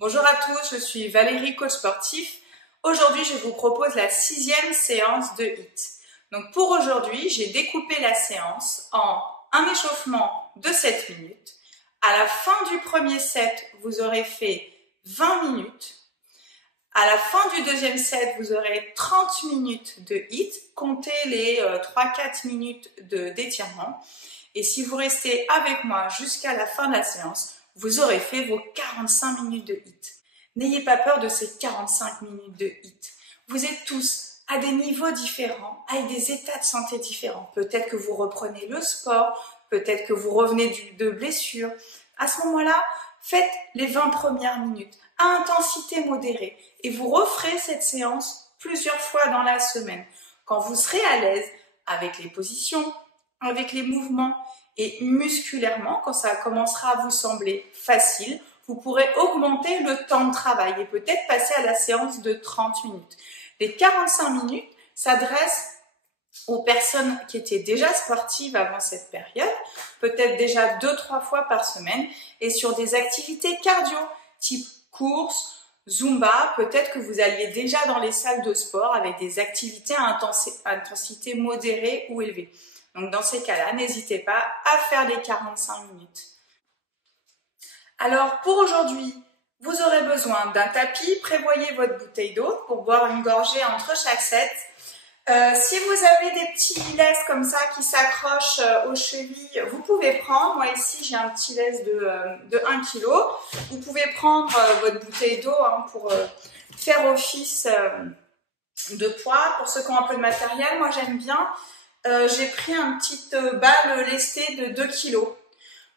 Bonjour à tous, je suis Valérie, coach sportif. Aujourd'hui, je vous propose la 6e séance de HIIT. Donc pour aujourd'hui, j'ai découpé la séance en un échauffement de 7 minutes. À la fin du premier set, vous aurez fait 20 minutes. À la fin du deuxième set, vous aurez 30 minutes de HIIT. Comptez les 3-4 minutes d'étirement. Et si vous restez avec moi jusqu'à la fin de la séance, vous aurez fait vos 45 minutes de HIIT. N'ayez pas peur de ces 45 minutes de HIIT. Vous êtes tous à des niveaux différents, avec des états de santé différents. Peut-être que vous reprenez le sport, peut-être que vous revenez de blessures. À ce moment-là, faites les 20 premières minutes à intensité modérée et vous referez cette séance plusieurs fois dans la semaine. Quand vous serez à l'aise avec les positions, avec les mouvements et musculairement, quand ça commencera à vous sembler facile, vous pourrez augmenter le temps de travail et peut-être passer à la séance de 30 minutes. Les 45 minutes s'adressent aux personnes qui étaient déjà sportives avant cette période, peut-être déjà 2-3 fois par semaine, et sur des activités cardio, type course, Zumba, peut-être que vous alliez déjà dans les salles de sport avec des activités à intensité modérée ou élevée. Donc dans ces cas-là, n'hésitez pas à faire les 45 minutes. Alors pour aujourd'hui, vous aurez besoin d'un tapis, prévoyez votre bouteille d'eau pour boire une gorgée entre chaque set. Si vous avez des petits laisses comme ça qui s'accrochent aux chevilles, vous pouvez prendre, moi ici j'ai un petit laisse de 1 kg, vous pouvez prendre votre bouteille d'eau pour faire office de poids. Pour ceux qui ont un peu de matériel, moi j'aime bien, j'ai pris une petite balle lestée de 2 kg.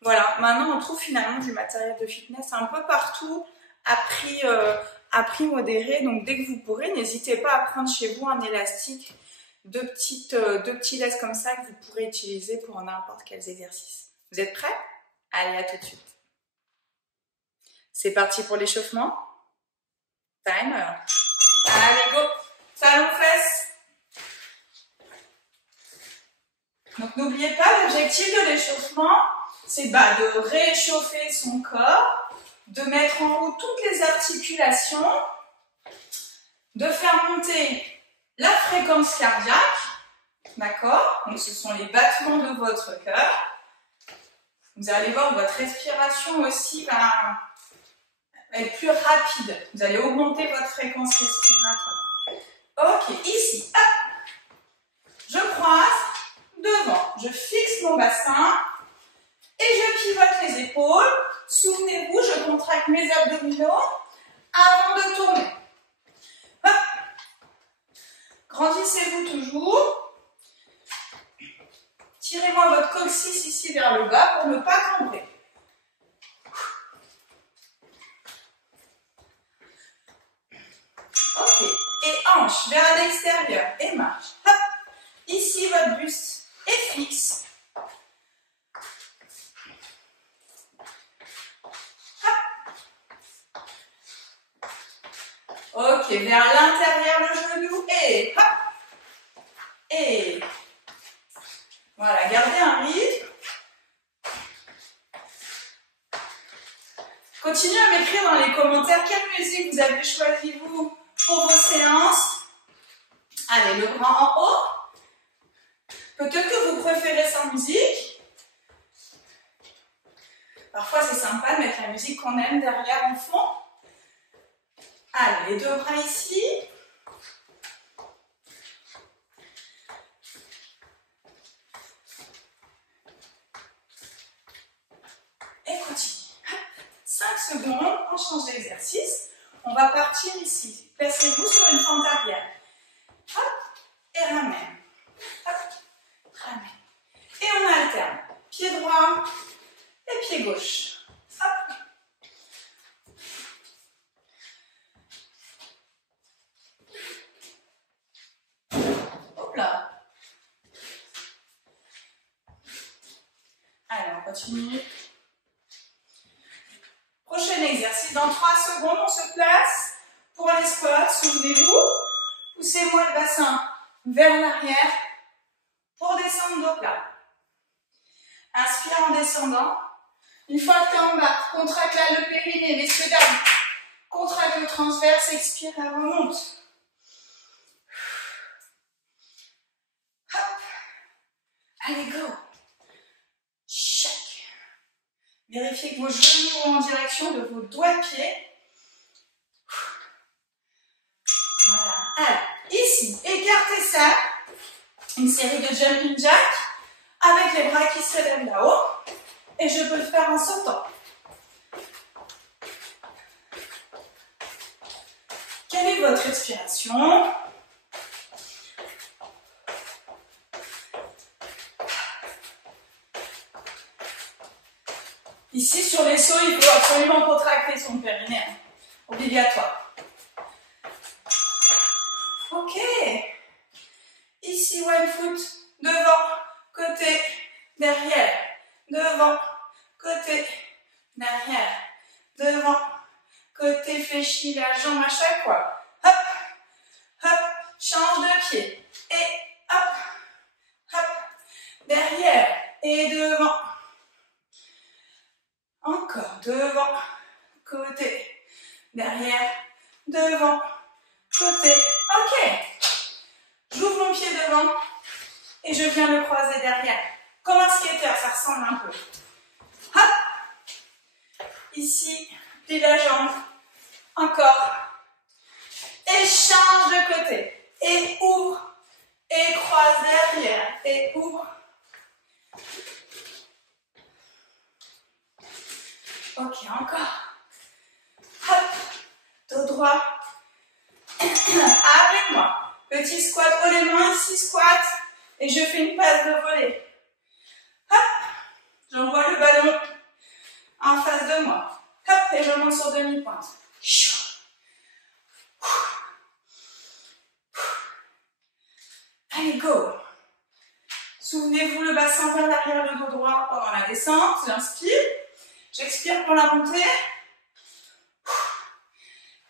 Voilà, maintenant on trouve finalement du matériel de fitness un peu partout à prix modéré, donc dès que vous pourrez, n'hésitez pas à prendre chez vous un élastique, deux petits laisses comme ça que vous pourrez utiliser pour n'importe quels exercices. Vous êtes prêts? Allez, à tout de suite. C'est parti pour l'échauffement. Timer. Allez, go. Talons fesses. Donc n'oubliez pas, l'objectif de l'échauffement, c'est de réchauffer son corps, de mettre en route toutes les articulations, de faire monter la fréquence cardiaque, d'accord? Donc ce sont les battements de votre cœur. Vous allez voir votre respiration aussi va être plus rapide. Vous allez augmenter votre fréquence respiratoire. Ok, ici, hop, je croise devant, je fixe mon bassin et je pivote les épaules. Souvenez-vous, je contracte mes abdominaux avant de tourner. Hop. Grandissez-vous toujours. Tirez-moi votre coccyx ici vers le bas pour ne pas cambrer. Ok. Et hanche vers l'extérieur et marche. Hop. Ici, votre buste est fixe. Ok, vers l'intérieur le genou et hop. Et voilà, gardez un rythme. Continuez à m'écrire dans les commentaires quelle musique vous avez choisi vous pour vos séances. Allez, le bras en haut. Peut-être que vous préférez sans musique. Parfois c'est sympa de mettre la musique qu'on aime derrière en fond. Allez, les deux bras ici. Et continue. 5 secondes, on change d'exercice. On va partir ici. Placez-vous sur une fente arrière. Hop, et ramène. Hop, ramène. Et on alterne. Pied droit et pied gauche. Hop. Là. Allez, on continue. Prochain exercice. Dans 3 secondes, on se place pour les squats. Souvenez-vous. Poussez-moi le bassin vers l'arrière pour descendre dos plat. Inspire en descendant. Une fois que tu es en bas, contracte là le périnée, messieurs, dames. Contracte le transverse, expire, elle remonte. Hop. Allez, go. Chaque. Vérifiez que vos genoux sont en direction de vos doigts de pied. Voilà. Alors, ici, écartez ça. Une série de jumping jack avec les bras qui se lèvent là-haut. Et je peux le faire en sautant. Quelle est votre respiration? Ici, sur les sauts, il faut absolument contracter son périnée. Obligatoire. Ok. Ici, one foot. Devant, côté, derrière. Devant, côté, derrière. Devant, côté, fléchis la jambe à chaque fois. Hop, hop, change de pied. Et hop, hop, derrière et devant. Encore, devant, côté, derrière, devant, côté. Ok. J'ouvre mon pied devant et je viens le croiser derrière. Comme un skater, ça ressemble un peu. Hop. Ici, plie la jambe. Encore. Et change de côté. Et ouvre. Et croise derrière. Et ouvre. Ok, encore. Hop. Dos droit. Avec moi. Petit squat, haut les mains, ici squat. Et je fais une passe de volée. Hop. J'envoie le ballon en face de moi. Hop. Et je monte sur demi-pointe. Allez, go. Souvenez-vous le bassin vers l'arrière, le dos droit pendant la descente. J'inspire. J'expire pour la montée.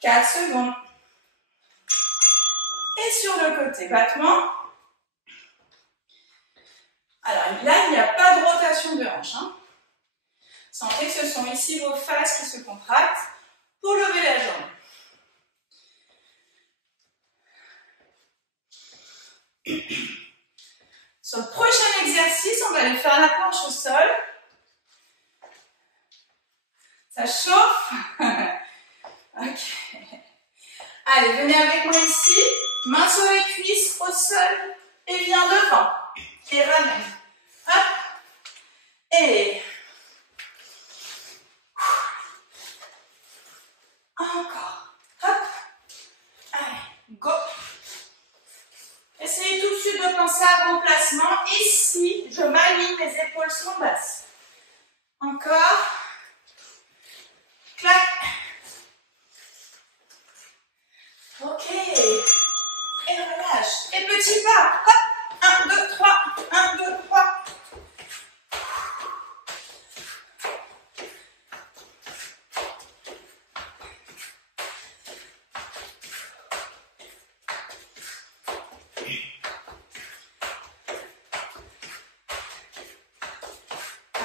4 secondes. Et sur le côté, battement. Alors là, il n'y a pas de rotation de hanche. Hein. Sentez que ce sont ici vos fasces qui se contractent pour lever la jambe. Sur le prochain exercice, on va aller faire la planche au sol. Ça chauffe. Ok. Allez, venez avec moi ici. Main sur les cuisses, au sol. Et viens devant. Et ramène. Hop. Et. Encore. Hop. Allez, go. Essayez tout de suite de penser à vos placements. Ici, je m'aligne, les épaules sont basses. Encore. Clac. Ok. Et relâche. Et petit pas. Hop. 1, 2, 3. 1, 2, 3.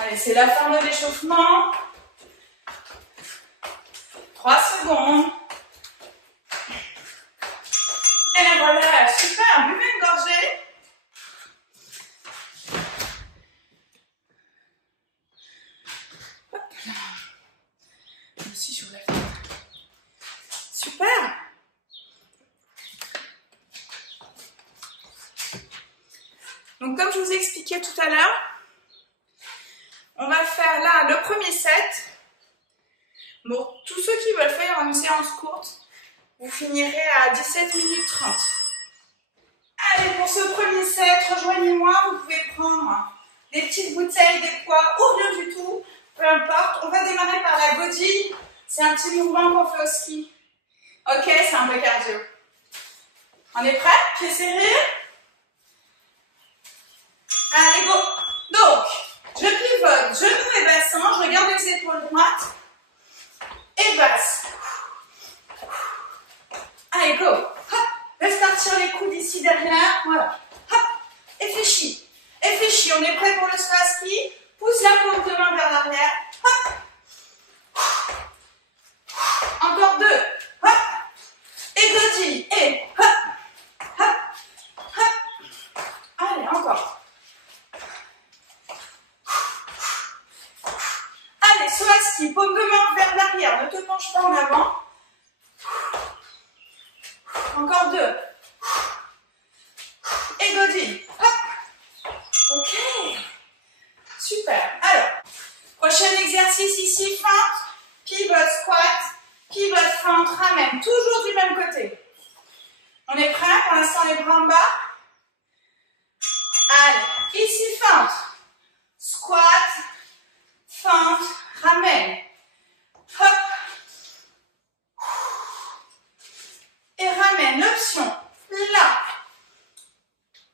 Allez, c'est la fin de l'échauffement. 3 secondes. Et relâche. Super. Buvez une gorgée. Hop là. Je me suis sur la fenêtre. Super. Donc, comme je vous expliquais tout à l'heure, on va faire là le premier set. Bon, tous ceux qui veulent faire une séance courte, vous finirez à 17 minutes 30. Allez, pour ce premier set, rejoignez-moi. Vous pouvez prendre des petites bouteilles, des poids ou rien du tout. Peu importe. On va démarrer par la godille. C'est un petit mouvement qu'on fait au ski. Ok, c'est un peu cardio. On est prêt? Pieds serrés. Allez, go. Donc, je pivote, genoux et bassin. Je regarde les épaules droites et basses. Allez, go. Hop. Laisse partir les coudes ici derrière. Voilà. Hop. Et fléchis. Et fléchis. On est prêt pour le saut à ski. Pousse la paume de main vers l'arrière. Hop. Encore 2. saut à ski, paume de main vers l'arrière, ne te penche pas en avant. Encore 2. Et Godwin. Hop. Ok. Super. Alors, prochain exercice ici, feinte, pivot, squat, pivot, feinte, ramène. Toujours du même côté. On est prêt? Pour l'instant, les bras en bas. Allez, ici, feinte, squat, feinte, ramène. Hop. Et ramène. L'option, là.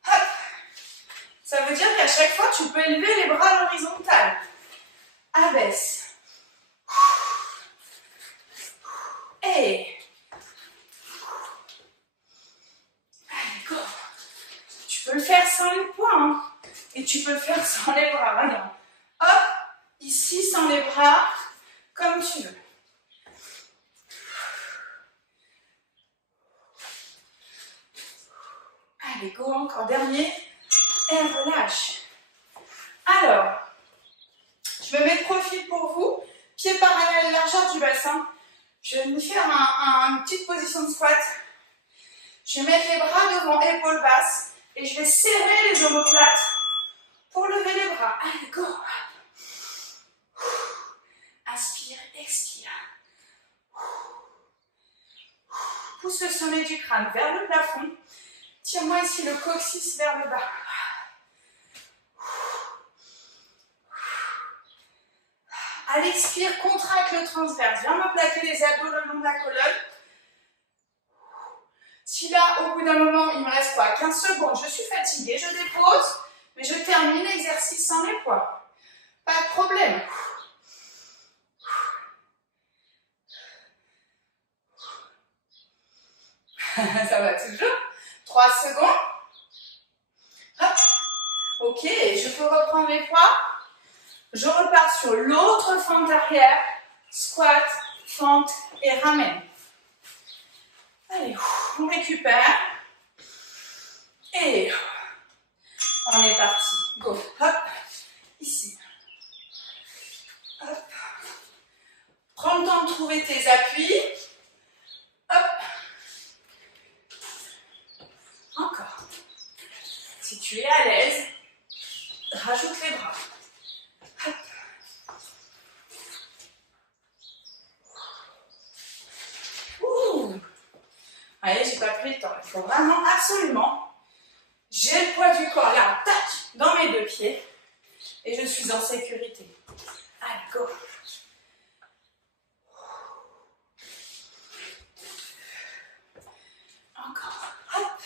Hop. Ça veut dire qu'à chaque fois, tu peux élever les bras à l'horizontale. Abaisse. Et. Allez, go. Tu peux le faire sans les poings. Hein. Et tu peux le faire sans les bras. Regarde. Hop. Ici, sans les bras. Comme tu veux. Allez, go. Encore dernier. Et relâche. Alors. Je me mets de profil pour vous. Pieds parallèles, largeur du bassin. Je vais vous faire une petite position de squat. Je vais mettre les bras devant, épaules basses. Et je vais serrer les omoplates pour lever les bras. Allez, go. Inspire, expire. Pousse le sommet du crâne vers le plafond. Tire-moi ici le coccyx vers le bas. À l'expire, contracte le transverse. Viens me plaquer les abdos le long de la colonne. Si là, au bout d'un moment, il ne me reste pas 15 secondes, je suis fatiguée, je dépose, mais je termine l'exercice sans les poids. Pas de problème. Ça va toujours. 3 secondes. Hop. Ok, je peux reprendre mes poids. Je repars sur l'autre fente arrière. Squat, fente et ramène. Allez, on récupère. Et on est parti. Go. Hop. Ici. Hop. Prends le temps de trouver tes appuis. Hop. Encore. Si tu es à l'aise, rajoute les bras. Hop. Ouh. Allez, j'ai pas pris le temps. Il faut vraiment, absolument, j'ai le poids du corps là, tac, dans mes deux pieds. Et je suis en sécurité. Allez, go. Encore. Hop.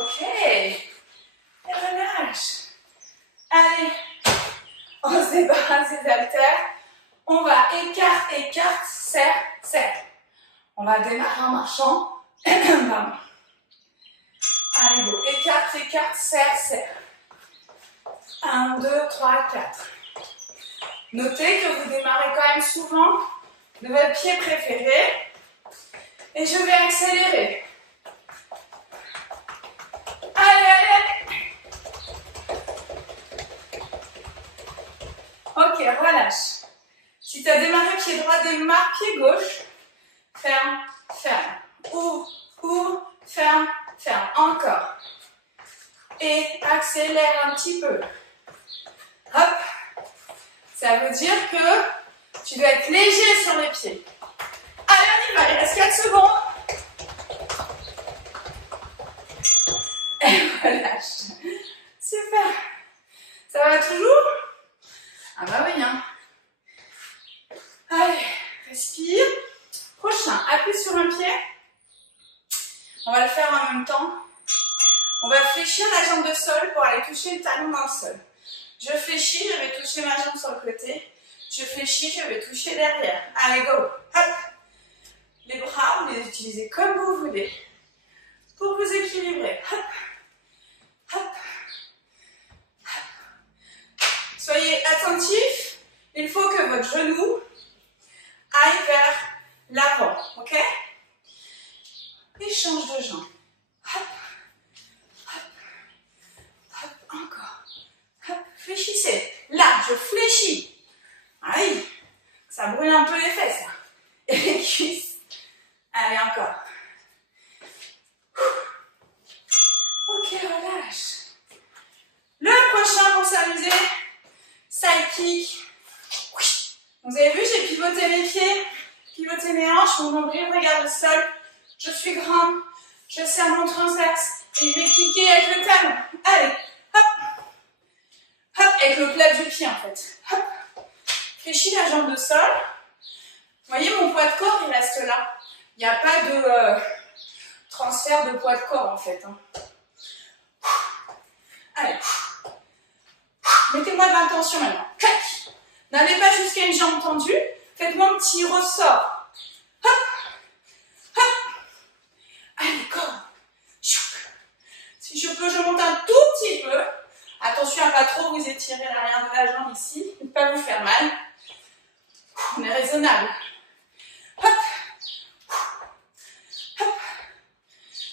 Ok. Et relâche. Allez. On se débarrasse des haltères. On va écarte, écarte, serre, serre. On va démarrer en marchant. Pardon. Allez, go. Écarte, écarte, serre, serre. 1, 2, 3, 4. Notez que vous démarrez quand même souvent de votre pied préféré. Et je vais accélérer. Allez, allez. Ok, relâche. Si tu as démarré pied droit, démarre pied gauche. Ferme, ferme. Ouvre, ouvre, ferme, ferme. Encore. Et accélère un petit peu. Hop. Ça veut dire que tu dois être léger sur les pieds. Allez, on y va. Il reste 4 secondes. Et relâche. Super. Ça va toujours? Ah bah oui, hein. Allez, respire. Prochain, appuie sur un pied. On va le faire en même temps. On va fléchir la jambe de sol pour aller toucher le talon dans le sol. Je fléchis, je vais toucher ma jambe sur le côté. Je fléchis, je vais toucher derrière. Allez, go. Hop. Les bras, vous les utilisez comme vous voulez pour vous équilibrer. Hop. Hop. Hop. Soyez attentifs. Il faut que votre genou aille vers l'avant. Ok? Et change de jambe. Hop. Hop. Hop. Encore. Hop. Fléchissez. Là. mes hanches, mon nombril regarde le sol. Je suis grande, je serre mon transverse et je vais cliquer avec le talon. Allez, hop, hop, avec le plat du pied en fait. Hop, fléchis la jambe de sol. Vous voyez, mon poids de corps, il reste là. Il n'y a pas de transfert de poids de corps en fait. Hein. Allez, mettez-moi de l'intention maintenant. Clac. N'allez pas jusqu'à une jambe tendue. Faites-moi un petit ressort. Hop, hop. Allez, corps. Si je peux, je monte un tout petit peu. Attention à pas trop vous étirer l'arrière de la jambe ici. Ne pas vous faire mal. On est raisonnable. Hop, hop.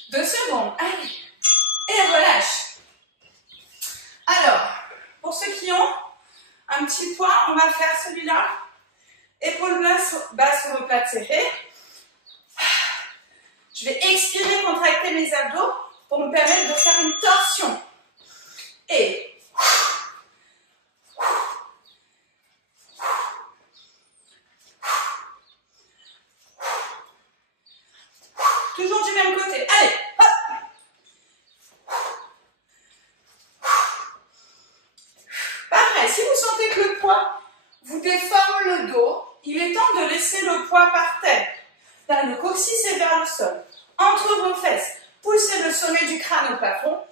2 secondes. Allez. Et relâche. Alors, pour ceux qui ont un petit poids, on va faire celui-là. Épaules basses sur le plat serré. Je vais expirer, contracter mes abdos pour me permettre de faire une torsion. Et toujours du même côté. Allez, hop. Pareil, si vous sentez que le poids vous déforme le dos, il est temps de laisser le poids par terre. Là, le coccyx est vers le sol. Entre vos fesses, poussez le sommet du crâne au plafond.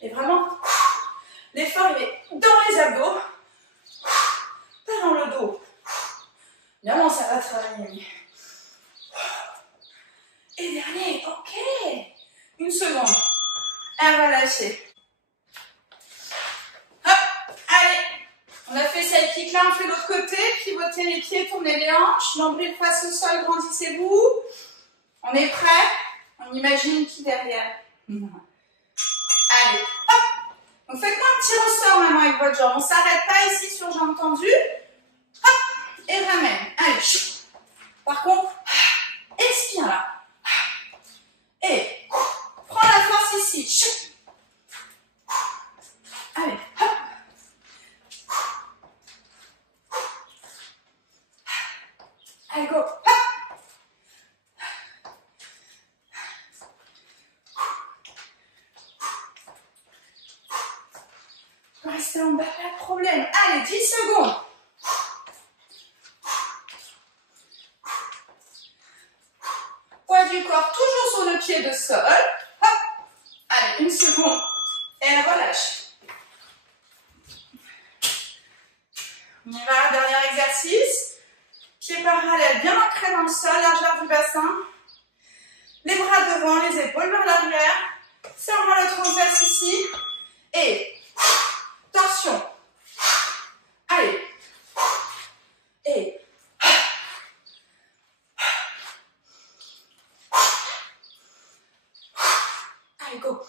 Et vraiment, l'effort il est dans les abdos, pas dans le dos. Évidemment, ça va travailler. Et dernier, ok. 1 seconde. Elle va lâcher. Hop, allez. On a fait cette kick-là, on fait l'autre côté. Pivotez les pieds, tournez les hanches. Nombril face au sol, grandissez-vous. On est prêt? On imagine qui derrière? Allez, hop. Donc faites-moi un petit ressort maintenant avec votre jambe. On ne s'arrête pas ici sur jambe tendue. Hop, et ramène. Allez, par contre, expire là. Et prends la force ici. Allez, hop. Allez, go. Hop. Restez en bas, pas de problème. Allez, 10 secondes. Poids du corps toujours sur le pied de sol. Hop. Allez, 1 seconde. Et relâche. On y va, dernier exercice. Pieds parallèles, bien ancrés dans le sol, largeur du bassin. Les bras devant, les épaules vers l'arrière. Serre-moi le transverse ici. Et torsion. Allez. Et allez, go.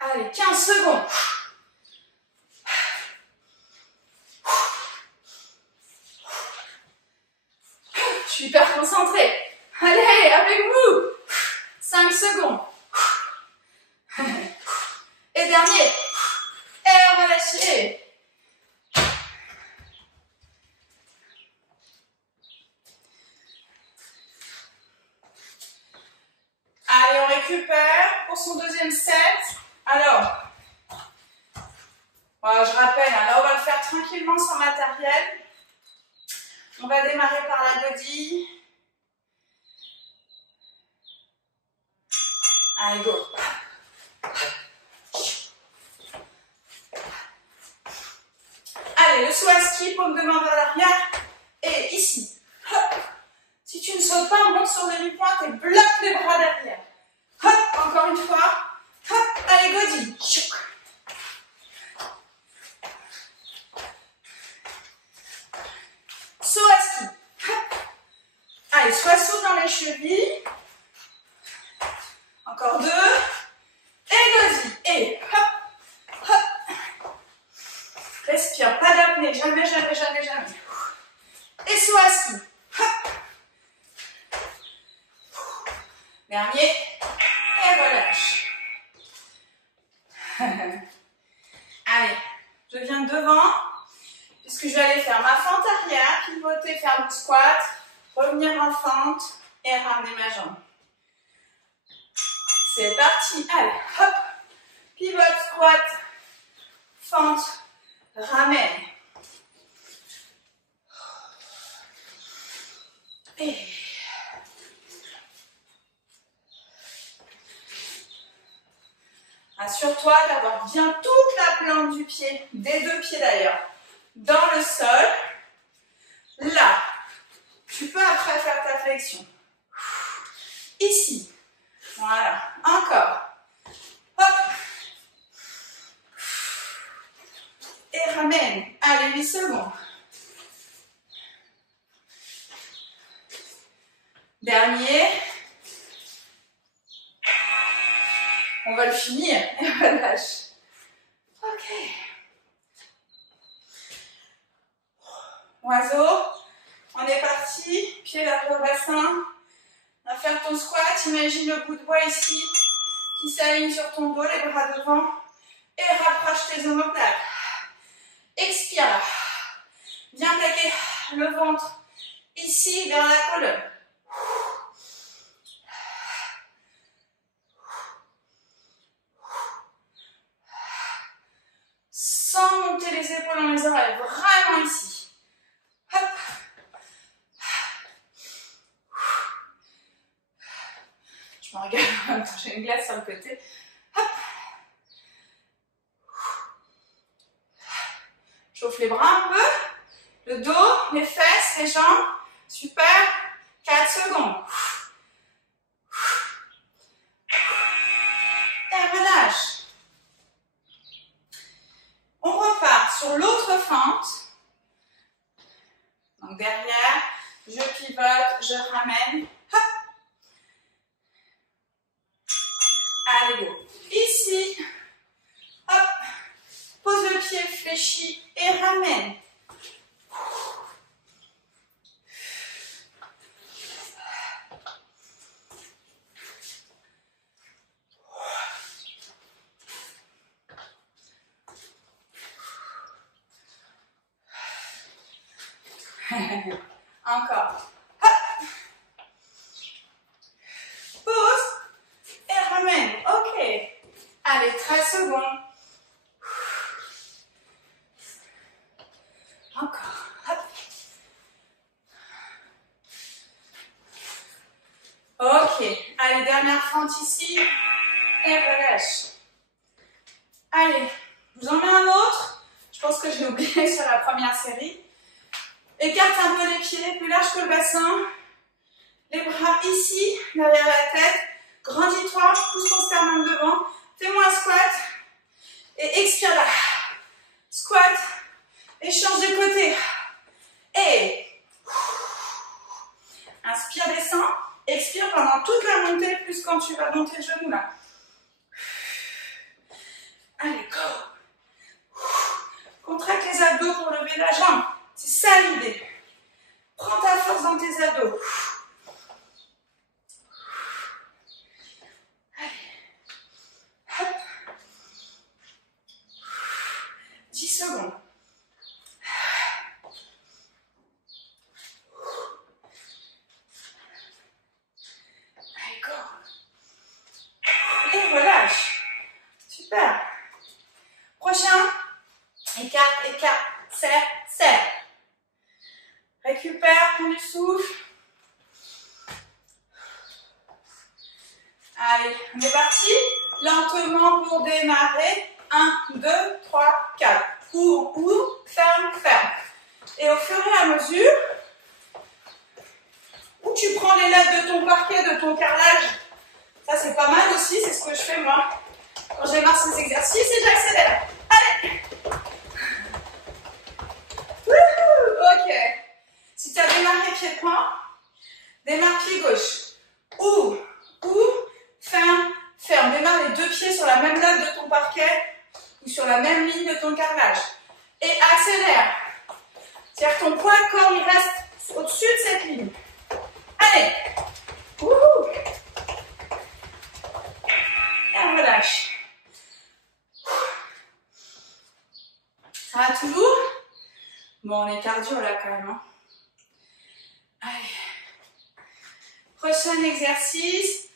Allez, 15 secondes. Je suis hyper concentrée. Allez, avec vous. 5 secondes. Et dernier. Et on va lâcher. Allez, on récupère pour son deuxième set. Alors, voilà, je rappelle, là on va le faire tranquillement sans matériel. On va démarrer par la body. Allez, go. Allez, le saut à ski, paume de main vers l'arrière. Et ici. Hop. Si tu ne sautes pas, monte sur demi-pointe et bloque les bras derrière. Hop, encore une fois. Hop, allez, body. Saut à ski. Hop. Allez, soit saut dans les chevilles. Encore 2. Et body. Et hop, hop. Respire, pas d'apnée, jamais, jamais, jamais, jamais. Et saut à ski. Hop. Dernier. Et relâche. Allez, je viens devant, puisque je vais aller faire ma fente arrière, pivoter, faire le squat, revenir en fente et ramener ma jambe. C'est parti. Allez, hop. Pivote, squat, fente, ramène. Et assure-toi d'avoir bien toute la plante du pied, des deux pieds d'ailleurs, dans le sol. Là, tu peux après faire ta flexion. Ici. Voilà. Encore. Hop. Et ramène. Allez, 8 secondes. Dernier. On va le finir et relâche. Ok. Oiseau. On est parti. Pied vers le bassin. On va faire ton squat. Imagine le bout de bois ici qui s'aligne sur ton dos, les bras devant. Et rapproche tes omoplates. Expire. Bien plaquer le ventre ici vers la colonne. Sans monter les épaules dans les oreilles, vraiment ici. Hop. Je me regarde en même temps, j'ai une glace sur le côté. Hop. Chauffe les bras un peu, le dos, les fesses, les jambes. Super. 4 secondes. Et relâche. On repart sur l'autre fente. Donc derrière, je pivote, je ramène. Hop. Allez, go. Ici. Hop. Pose le pied fléchi et ramène. Encore. Hop. Pause et ramène. Ok. Allez, 13 secondes. Encore. Hop. Ok. Allez, dernière fente ici. Et relâche. Allez, je vous en mets un autre. Je pense que j'ai oublié sur la première série. Écarte un peu les pieds, plus large que le bassin. Les bras ici, derrière la tête. Grandis-toi, pousse ton sternum devant. Fais-moi un squat. Et expire là. Squat. Et change de côté. Et inspire, descend. Expire pendant toute la montée, plus quand tu vas monter le genou là. Allez, go. Contracte les abdos pour lever la jambe. C'est ça l'idée. Prends ta force dans tes abdos. Allez. Hop. 10 secondes. Allez, go. Et relâche. Super. Prochain. Écarte, écarte. Serre, serre. Récupère, prends du souffle. Allez, on est parti. Lentement pour démarrer. 1, 2, 3, 4. Ouvre, ferme, ferme. Et au fur et à mesure, où tu prends les lattes de ton parquet, de ton carrelage. Ça, c'est pas mal aussi. C'est ce que je fais moi quand je démarre ces exercices et j'accélère. Allez. Ok. Si tu as démarré pied-point, démarre pied gauche. Ouvre, ferme, ferme. Démarre les deux pieds sur la même latte de ton parquet ou sur la même ligne de ton carrelage. Et accélère. C'est-à-dire que ton poids de corps, il reste au-dessus de cette ligne. Allez. relâche. Ça va toujours? Bon, on est cardio là quand même. Hein. Allez. Prochain exercice.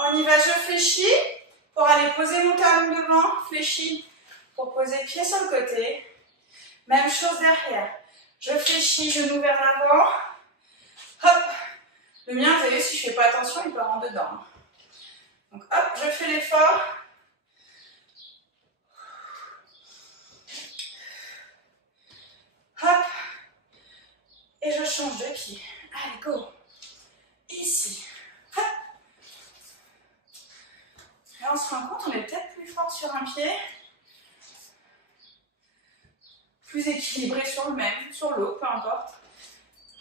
On y va, je fléchis pour aller poser mon talon devant, fléchis pour poser pied sur le côté. Même chose derrière. Je fléchis, genou vers l'avant. Hop. Le mien, vous savez, si je ne fais pas attention, il part en dedans. Donc hop, je fais l'effort. Hop. Et je change de pied. Allez, go. Ici. Hop. Là, on se rend compte, on est peut-être plus fort sur un pied. Plus équilibré sur le même, sur l'autre, peu importe.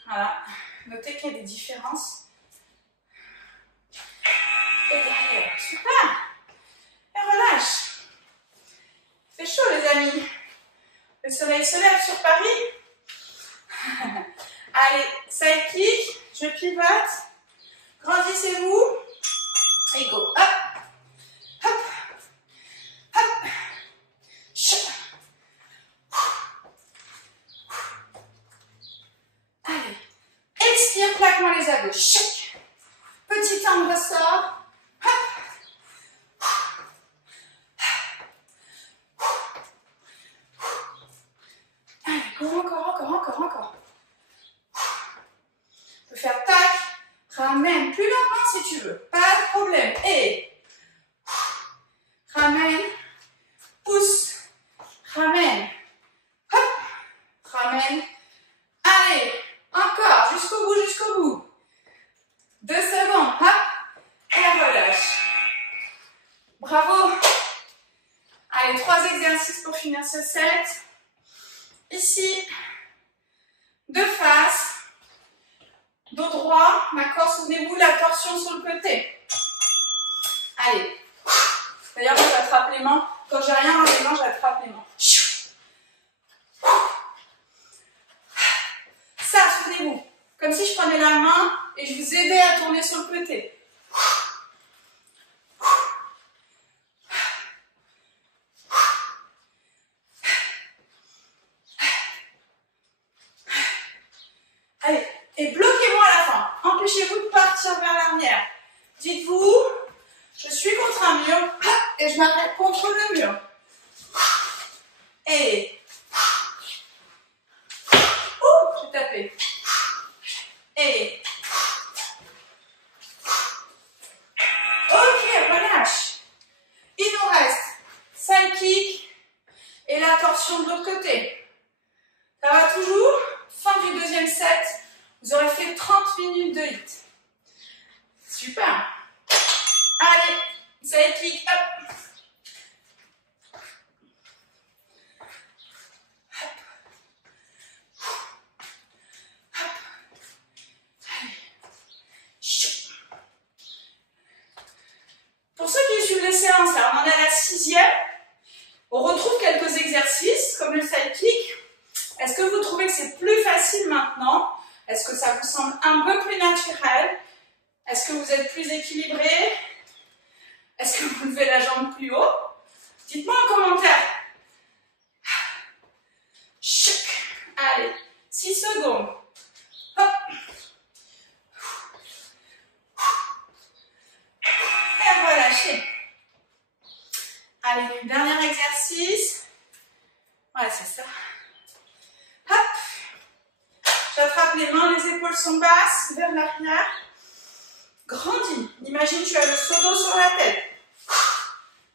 Voilà. Notez qu'il y a des différences. Et derrière. Super. Et relâche. C'est chaud, les amis. Le soleil se lève sur Paris. Allez, side kick. Je pivote. Grandissez-vous. Et go. Hop. Hop. Hop. Chut. Allez. Expire, plaque-moi les abdos. Chut. Petit arme ressort. Hop. Allez, encore. Tu peux faire tac. Ramène plus lentement si tu veux. Pas de problème. Et ramène. Pousse. Ramène. Hop. Ramène. Allez. Encore. Jusqu'au bout. 2 secondes. Hop. Et relâche. Bravo. Allez, 3 exercices pour finir ce set. Ici. De face. Dos droit, d'accord, souvenez-vous la torsion sur le côté. Allez. D'ailleurs, moi j'attrape les mains. Quand j'ai rien dans les mains, j'attrape les mains. Ça, souvenez-vous. Comme si je prenais la main et je vous aidais à tourner sur le côté. Allez. Et bloquez-moi à la fin. Empêchez-vous de partir vers l'arrière. Dites-vous, je suis contre un mur et je m'arrête contre le mur. Et... Ouh, j'ai tapé. Et... Ok, relâche. Il nous reste 5 kicks et la torsion de l'autre côté. Ça va toujours? Fin du deuxième set. Vous aurez fait 30 minutes de hit. Super. Allez, side kick, hop. Hop. Hop. Allez. Chou. Pour ceux qui suivent les séances, là, on en est à la 6e. On retrouve quelques exercices, comme le side kick. Est-ce que vous trouvez que c'est plus facile maintenant? Est-ce que ça vous semble un peu plus naturel? Est-ce que vous êtes plus équilibré? Est-ce que vous levez la jambe plus haut? Dites-moi en commentaire. Chut. Allez, 6 secondes. Hop. Et relâchez. Allez, dernier exercice. Ouais, c'est ça. Hop. J'attrape les mains, les épaules sont basses, vers l'arrière. Grandis. Imagine tu as le seau d'eau sur la tête.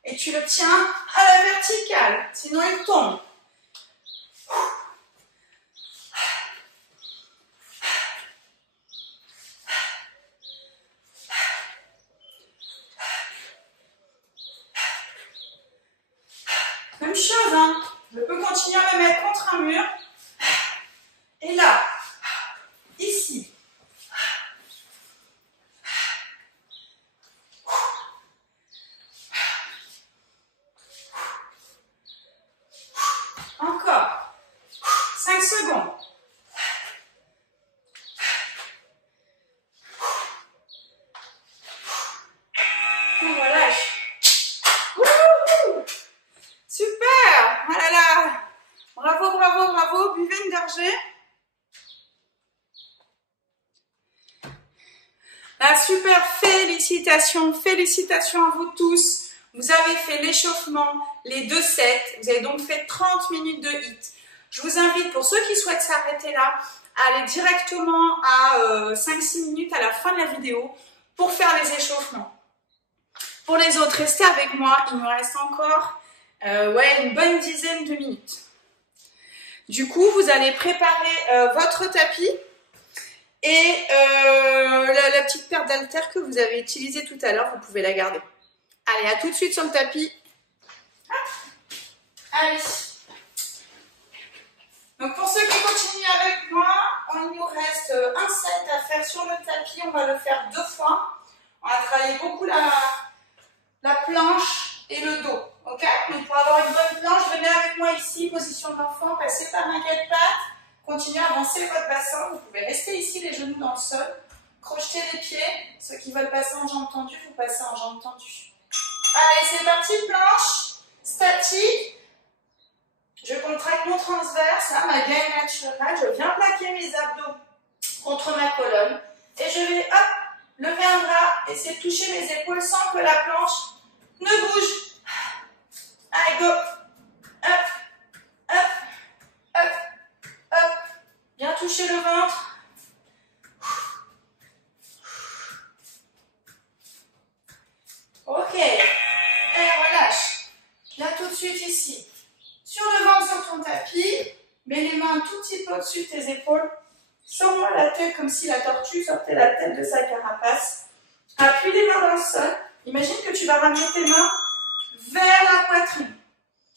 Et tu le tiens à la verticale, sinon il tombe. Même chose, hein. Je peux continuer à me mettre contre un mur. Et là, ici. Encore. 5 secondes. Super! Ah là là! Bravo, bravo, bravo. Buvez une gorgée. Ah, super, félicitations, félicitations à vous tous. Vous avez fait l'échauffement, les 2 sets. Vous avez donc fait 30 minutes de HIIT. Je vous invite, pour ceux qui souhaitent s'arrêter là, à aller directement à 5-6 minutes à la fin de la vidéo pour faire les échauffements. Pour les autres, restez avec moi. Il me reste encore une bonne dizaine de minutes. Du coup, vous allez préparer votre tapis. Et la petite paire d'haltères que vous avez utilisée tout à l'heure, vous pouvez la garder. Allez, à tout de suite sur le tapis. Allez. Donc pour ceux qui continuent avec moi, il nous reste un set à faire sur le tapis. On va le faire 2 fois. On va travailler beaucoup la planche et le dos. Ok? Donc pour avoir une bonne planche, venez avec moi ici, position d'enfant, passez par un 4 pattes. Continuez à avancer votre bassin. Vous pouvez rester ici, les genoux dans le sol. Crochetez les pieds. Ceux qui veulent passer en jambes tendues, vous passez en jambes tendues. Allez, c'est parti. Planche statique. Je contracte mon transverse, là, ma gaine naturelle. Je viens plaquer mes abdos contre ma colonne. Et je vais, hop, lever un bras. Essayer de toucher mes épaules sans que la planche ne bouge. Allez, go. Hop, hop, hop. Hop, bien toucher le ventre. Ok, et relâche. Là tout de suite ici. Sur le ventre sur ton tapis, mets les mains un tout petit peu au-dessus de tes épaules. Sors-moi la tête comme si la tortue sortait la tête de sa carapace. Appuie les mains dans le sol. Imagine que tu vas ramener tes mains vers la poitrine.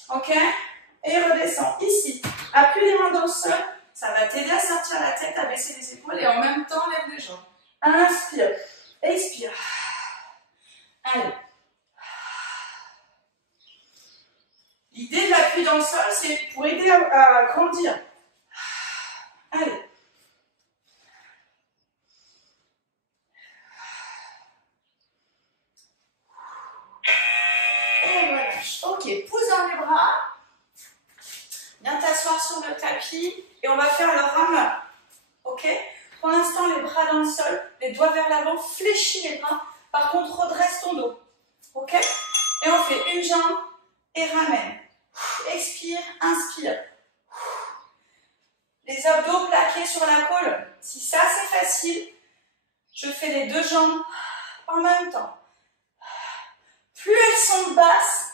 Ok? Et redescends ici. Appuie les mains dans le sol. Ça va t'aider à sortir la tête, à baisser les épaules et en même temps lève les jambes. Inspire. Expire. Allez. L'idée de l'appui dans le sol, c'est pour aider à grandir. Allez. Et relâche. Ok, pousse dans les bras. Viens t'asseoir sur le tapis et on va faire le rameur. Ok? Pour l'instant, les bras dans le sol, les doigts vers l'avant, fléchis les bras. Par contre, redresse ton dos. Ok? Et on fait une jambe et ramène. Expire, inspire. Les abdos plaqués sur la colonne. Si ça, c'est facile, je fais les 2 jambes en même temps. Plus elles sont basses,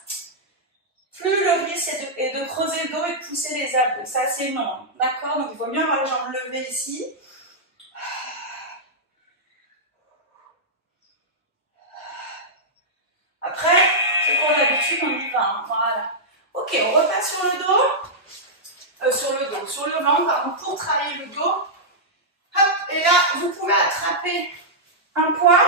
plus le risque est de creuser le dos et de pousser les abdos. Ça, c'est non. D'accord? Donc, il vaut mieux avoir les jambes levées ici. Après, ceux qui ont l'habitude, on y va. Hein. Voilà. Ok, on repasse sur le dos. Sur le ventre, pardon, pour travailler le dos. Hop, et là, vous pouvez attraper un poids.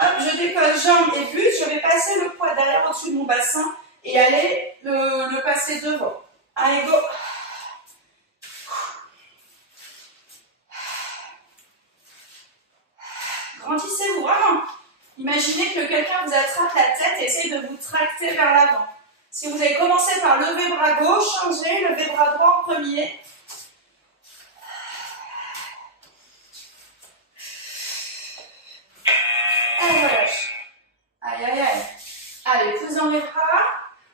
Hop, je dépose jambes et buste. Je vais passer le poids derrière au-dessus de mon bassin et aller le passer devant. Allez, go. Grandissez-vous vraiment. Imaginez que quelqu'un vous attrape la tête et essaye de vous tracter vers l'avant. Si vous avez commencé par lever bras gauche, changez, levez bras droit en premier. Allez, relâche. Aïe, aïe, aïe. Allez, pousse dans les bras.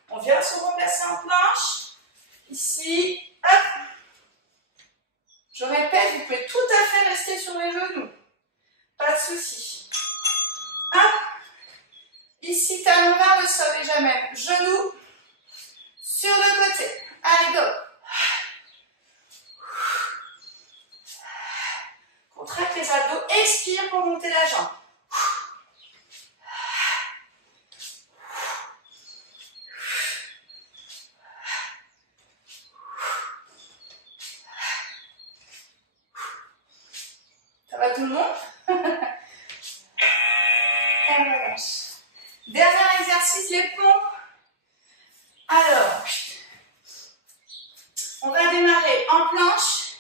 On vient se replacer en planche. Ici, hop. Je répète, vous pouvez tout à fait rester sur les genoux. Pas de souci. Hop. Ici, talon vers le sol et j'amène genou sur le côté. Allez, go. Contracte les abdos. Expire pour monter la jambe. Ça va tout le monde? Et relâche. Dernier exercice, les pompes. Alors, on va démarrer en planche.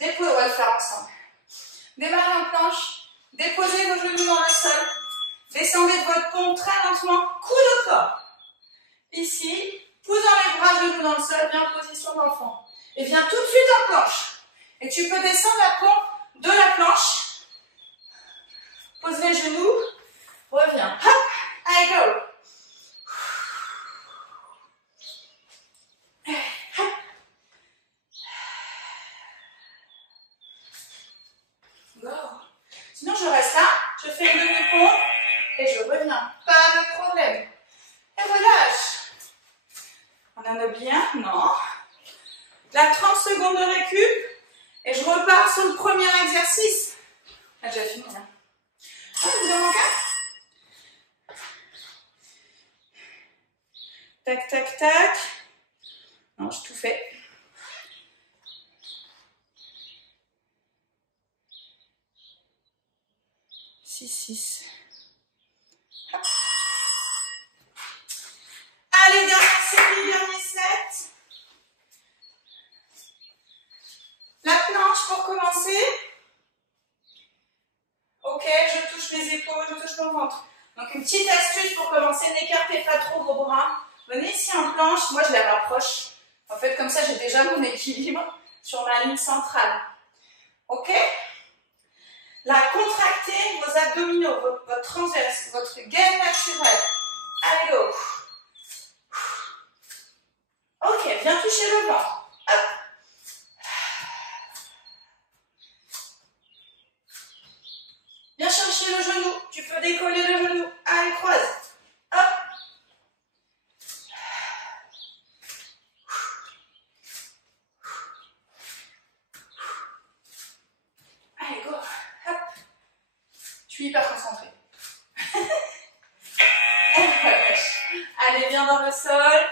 On va le faire ensemble. Démarrer en planche. Déposez vos genoux dans le sol. Descendez de votre pompe très lentement, coude au corps. Ici, posant les bras genoux dans le sol, bien en position d'enfant. Et viens tout de suite en planche. Et tu peux descendre la pompe de la planche. Pose les genoux. Reviens. Hop. Allez, go. Go. Sinon, je reste là. Je fais une demi-pompe. Et je reviens. Pas de problème. Et relâche. On en a oublié un? Non. Là, 30 secondes de récup. Et je repars sur le premier exercice. Ah, j'ai fini. Hein. Ah, vous en manquez un? Tac, tac, tac. Non, j'ai tout fait. Six. Allez, dernière série, dernier set. La planche pour commencer. Ok, je touche les épaules, je touche mon ventre. Donc une petite astuce pour commencer, n'écartez pas trop vos bras. Venez ici en planche, moi je les rapproche. En fait, comme ça j'ai déjà mon équilibre sur ma ligne centrale. Ok? Là, contractez vos abdominaux, votre transverse, votre gaine naturelle. Allez, go. Ok, viens toucher le ventre. Hop. Viens chercher le genou. Tu peux décoller le genou. Allez, croise. Hop. Allez, go. Hop. Je suis hyper concentrée. Allez, viens dans le sol.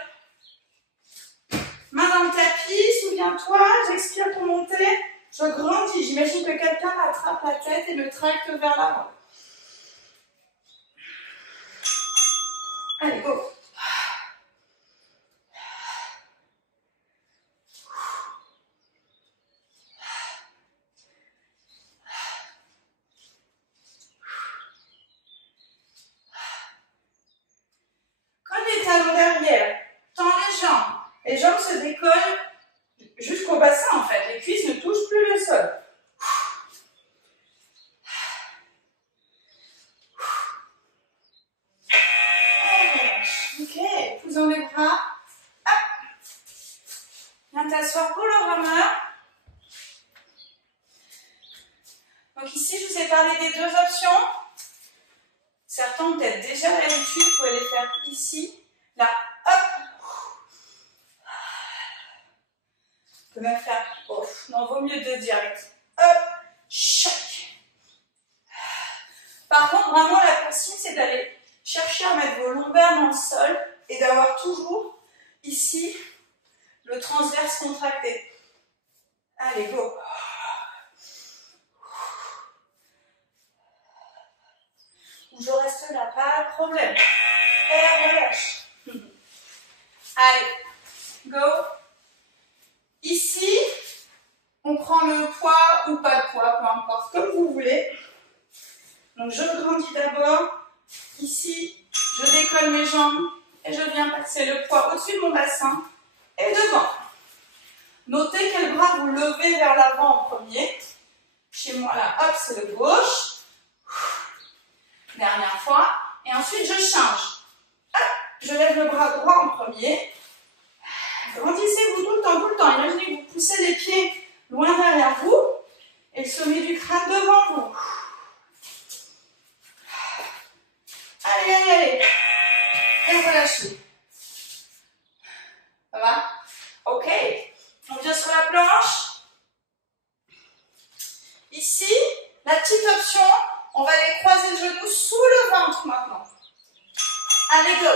Main dans le tapis, souviens-toi, j'expire pour monter, je grandis. J'imagine que quelqu'un m'attrape la tête et me tracte vers l'avant. Allez, go. Colle les talons derrière, tends les jambes se décollent jusqu'au bassin en fait, les cuisses ne touchent plus le sol. Ok, posons les bras. Hop. Viens t'asseoir pour le rameur. Donc ici, je vous ai parlé des deux options. Certains ont peut-être déjà l'habitude, vous pouvez les faire ici. Là, hop. Vous pouvez même faire, oh, non, vaut mieux deux direct. Hop, choc. Par contre, vraiment, la consigne, c'est d'aller chercher à mettre vos lombaires dans le sol et d'avoir toujours ici le transverse contracté. Allez, go. Ou je reste là, pas de problème. Et relâche. Allez, go. Ici, on prend le poids ou pas de poids, peu importe, comme vous voulez. Donc je grandis d'abord. Ici, je décolle mes jambes et je viens passer le poids au-dessus de mon bassin et devant. Notez quel bras vous levez vers l'avant en premier. Chez moi, là, hop, c'est le gauche. Dernière fois. Et ensuite, je change. Hop, je lève le bras droit en premier. Grandissez-vous tout le temps. Imaginez que vous poussez les pieds loin derrière vous et le sommet du crâne devant vous. Allez. Et relâchez. Ça va? Ok. On vient sur la planche. Ici, la petite option, on va aller croiser le genou sous le ventre maintenant. Allez, go.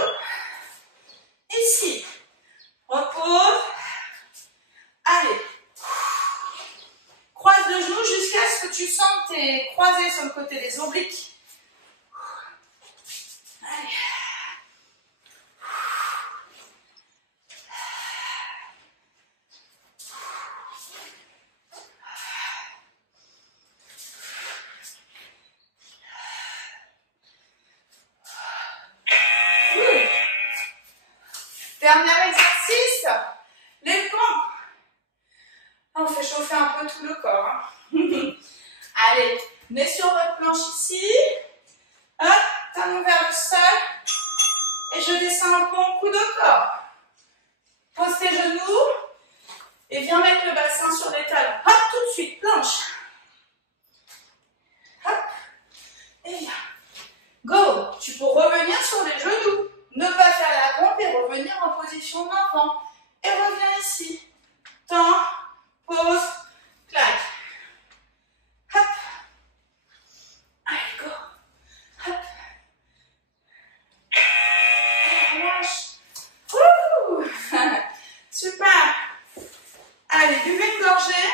Ici. Repose. Allez. Croise le genou jusqu'à ce que tu sentes tes croisés sur le côté des obliques. Allez. Dernier exercice, les pompes. On fait chauffer un peu tout le corps. Hein. Allez, venez sur votre planche ici. Hop, talon vers le sol. Et je descends un peu en coup de corps. Pose tes genoux. Et viens mettre le bassin sur les talons. Hop, tout de suite, planche. Hop, et viens. Go. Tu peux revenir sur les genoux. Ne pas faire la pompe et revenir en position d'enfant. Et reviens ici. Tends, pose, claque. Hop. Allez, go. Hop. Et relâche. Ouh. Super. Allez, buvez une gorgée.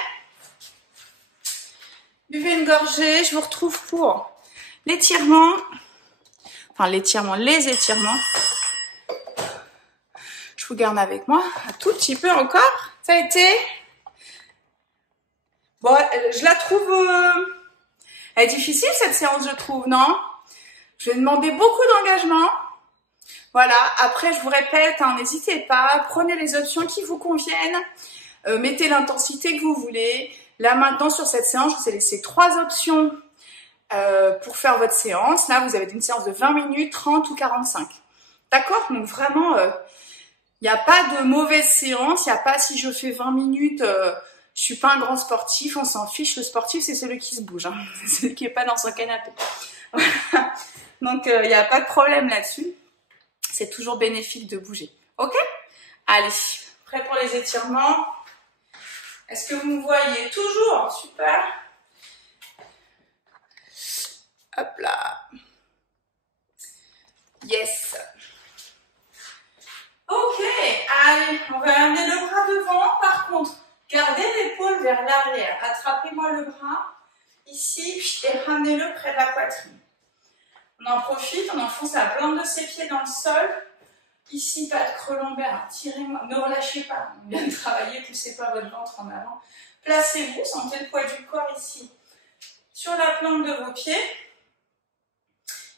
Buvez une gorgée. Je vous retrouve pour l'étirement. Enfin, l'étirement, les étirements. Je vous garde avec moi un tout petit peu encore. Ça a été... Bon, je la trouve... Elle est difficile cette séance, je trouve, non? Je vais demander beaucoup d'engagement. Voilà, après je vous répète, hein, n'hésitez pas, prenez les options qui vous conviennent, mettez l'intensité que vous voulez. Là maintenant sur cette séance, je vous ai laissé 3 options pour faire votre séance. Là vous avez une séance de 20 minutes, 30 ou 45. D'accord? Donc vraiment, il n'y a pas de mauvaise séance, il n'y a pas si je fais 20 minutes, je suis pas un grand sportif, on s'en fiche, le sportif c'est celui qui se bouge, hein. C'est celui qui n'est pas dans son canapé. Donc il n'y a pas de problème là-dessus. C'est toujours bénéfique de bouger. Ok? Allez, prêt pour les étirements? Est-ce que vous me voyez? Toujours? Super. Hop là. Yes. Ok, allez, on va amener le bras devant. Par contre, gardez l'épaule vers l'arrière. Attrapez-moi le bras ici et ramenez-le près de la poitrine. On en profite, on enfonce la plante de ses pieds dans le sol. Ici, pas de creux lombaire, tirez-moi, ne relâchez pas, bien travailler, poussez pas votre ventre en avant. Placez-vous, sentez le poids du corps ici sur la plante de vos pieds.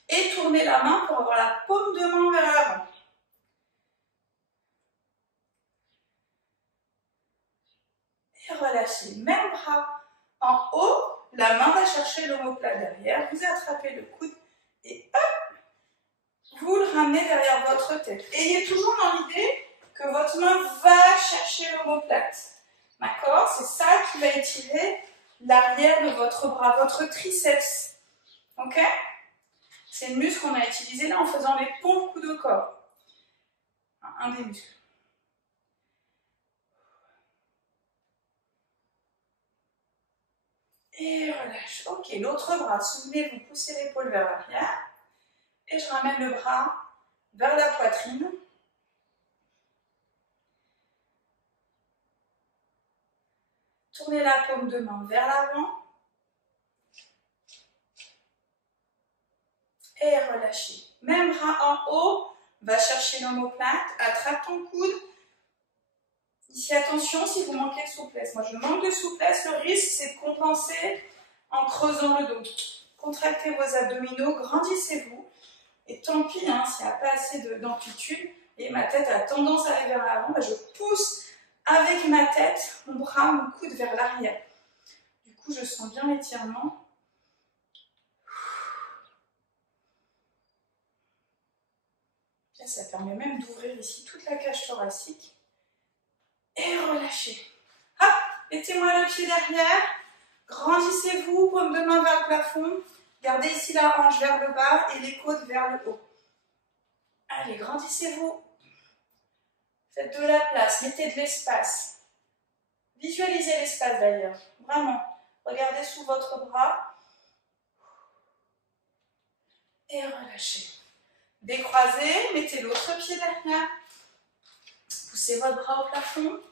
Et tournez la main pour avoir la paume de main vers l'avant. Et relâchez, même bras en haut, la main va chercher l'omoplate derrière, vous attrapez le coude et hop, vous le ramenez derrière votre tête. Ayez toujours dans l'idée que votre main va chercher l'omoplate. D'accord? C'est ça qui va étirer l'arrière de votre bras, votre triceps. Ok? C'est le muscle qu'on a utilisé là en faisant les pompes coup de corps. Un des muscles. Et relâche. Ok, l'autre bras, souvenez-vous, poussez l'épaule vers l'arrière. Et je ramène le bras vers la poitrine. Tournez la paume de main vers l'avant. Et relâchez. Même bras en haut, va chercher l'omoplate, attrape ton coude. Ici, attention si vous manquez de souplesse. Moi, je manque de souplesse. Le risque, c'est de compenser en creusant le dos. Contractez vos abdominaux, grandissez-vous. Et tant pis, hein, s'il n'y a pas assez d'amplitude et ma tête a tendance à aller vers l'avant, bah, je pousse avec ma tête, mon bras, mon coude vers l'arrière. Du coup, je sens bien l'étirement. Ça permet même d'ouvrir ici toute la cage thoracique. Et relâchez. Hop, mettez-moi le pied derrière. Grandissez-vous, paume de main vers le plafond. Gardez ici la hanche vers le bas et les côtes vers le haut. Allez, grandissez-vous. Faites de la place, mettez de l'espace. Visualisez l'espace d'ailleurs. Vraiment. Regardez sous votre bras. Et relâchez. Décroisez, mettez l'autre pied derrière. Poussez votre bras au plafond.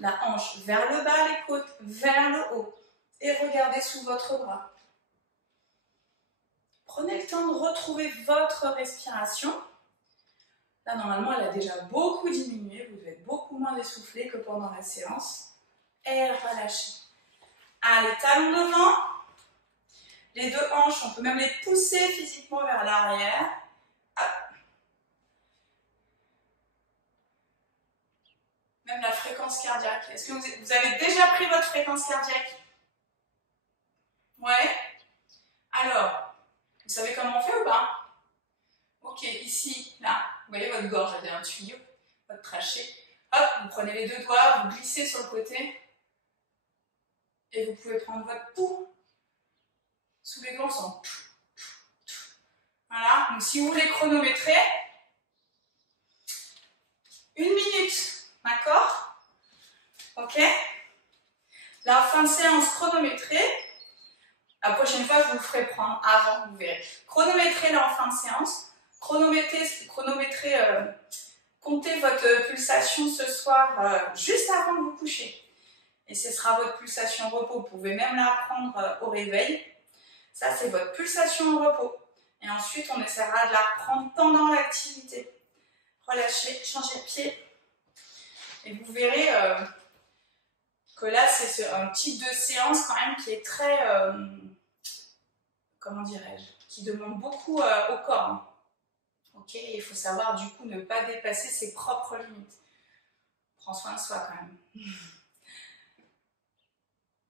La hanche vers le bas, les côtes vers le haut. Et regardez sous votre bras. Prenez le temps de retrouver votre respiration. Là, normalement, elle a déjà beaucoup diminué. Vous devez être beaucoup moins essoufflé que pendant la séance. Et relâchez. Allez, talons devant. Les deux hanches, on peut même les pousser physiquement vers l'arrière. fréquence cardiaque? Est-ce que vous avez déjà pris votre fréquence cardiaque? Ouais. Alors, vous savez comment on fait ou pas? Ok, ici, là, vous voyez votre gorge, vous avez un tuyau, votre trachée. Hop, vous prenez les deux doigts, vous glissez sur le côté. Et vous pouvez prendre votre pouls sous les doigts ensemble. Voilà, donc si vous voulez chronométrer, 1 minute, d'accord? Ok? La fin de séance chronométrée. La prochaine fois, je vous le ferai prendre avant, vous verrez. Chronométrez là en fin de séance. Comptez votre pulsation ce soir juste avant de vous coucher. Et ce sera votre pulsation repos. Vous pouvez même la prendre au réveil. Ça, c'est votre pulsation au repos. Et ensuite, on essaiera de la reprendre pendant l'activité. Relâchez, changez de pied. Et vous verrez que là, c'est un type de séance quand même qui est très, comment dirais-je, qui demande beaucoup au corps. Ok, il faut savoir du coup ne pas dépasser ses propres limites. Prends soin de soi quand même.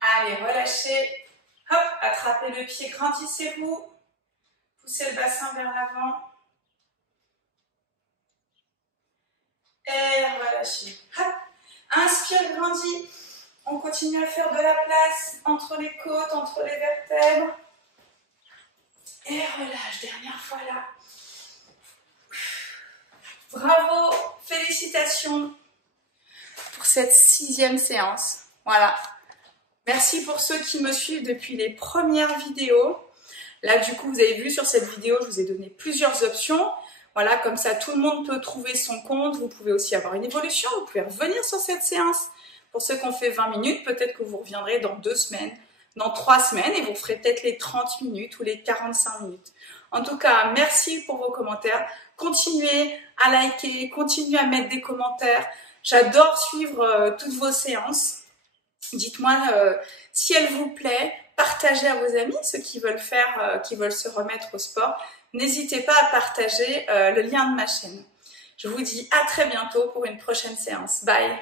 Allez, relâchez. Hop, attrapez le pied, grandissez-vous. Poussez le bassin vers l'avant. Et relâchez. Hop, inspire, grandis. On continue à faire de la place entre les côtes, entre les vertèbres. Et relâche, dernière fois là. Bravo, félicitations pour cette 6e séance. Voilà. Merci pour ceux qui me suivent depuis les premières vidéos. Là, du coup, vous avez vu sur cette vidéo, je vous ai donné plusieurs options. Voilà, comme ça, tout le monde peut trouver son compte. Vous pouvez aussi avoir une évolution. Vous pouvez revenir sur cette séance. Pour ceux qui ont fait 20 minutes, peut-être que vous reviendrez dans 2 semaines, dans 3 semaines, et vous ferez peut-être les 30 minutes ou les 45 minutes. En tout cas, merci pour vos commentaires. Continuez à liker, continuez à mettre des commentaires. J'adore suivre toutes vos séances. Dites-moi si elle vous plaît. Partagez à vos amis, ceux qui veulent qui veulent se remettre au sport. N'hésitez pas à partager le lien de ma chaîne. Je vous dis à très bientôt pour une prochaine séance. Bye!